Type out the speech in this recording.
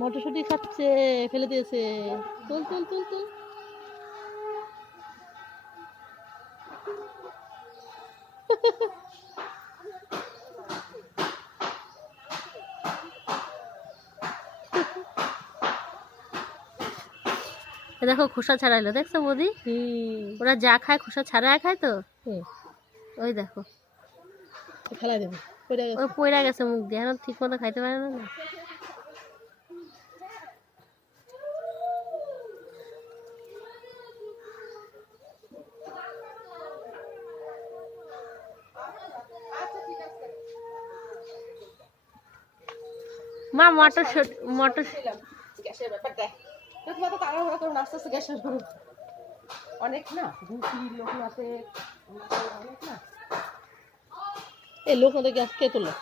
মটরশুঁটি খাচ্ছে, ফেলে দিয়েছে। তুল তুল তুল তুল। দেখো খোসা ছাড়াইলো, দেখছো বৌদি? ওরা যা খায় খোসা ছাড়াই খায় তো। ওই দেখো ফেলাই দেবো, ওই পইরা গেছে মুখ দিয়ে, এখন ঠিক মতো খাইতে পারে না। মা মটর গ্যাসের ব্যাপারটা তোমার তো তাড়াহুড়া করুন, আস্তে আস্তে গ্যাসের করুন। অনেক না রুটি লোকনাথে, অনেক না এই লোকনাথে গ্যাস কে তোলো?